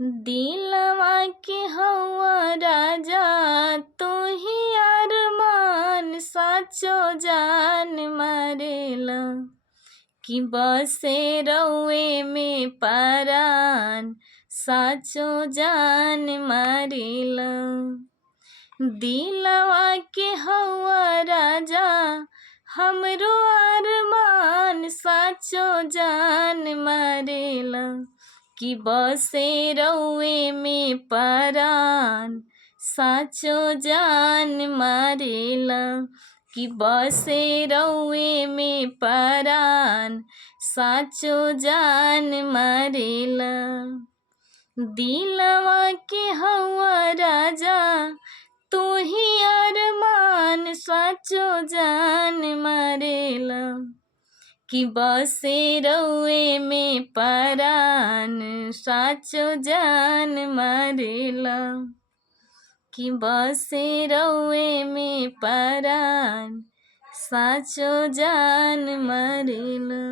दिलवा के हवा राजा तू ही अरमान साचो जान मारेला कि बसे रउए में परान साचो जान मारेला। दिलवा के हवा राजा हमरो अरमान साचो जान मारेला कि बसे रउए में परान साचो जान मारेला कि बसे रउए में परान साचो जान मारेला। दिलवा के हवा राजा तू ही अरमान साचो जान मारेला कि बसे रउए में परान साचो जान मारेला कि बसे रउए में परान साचो जान मारेला।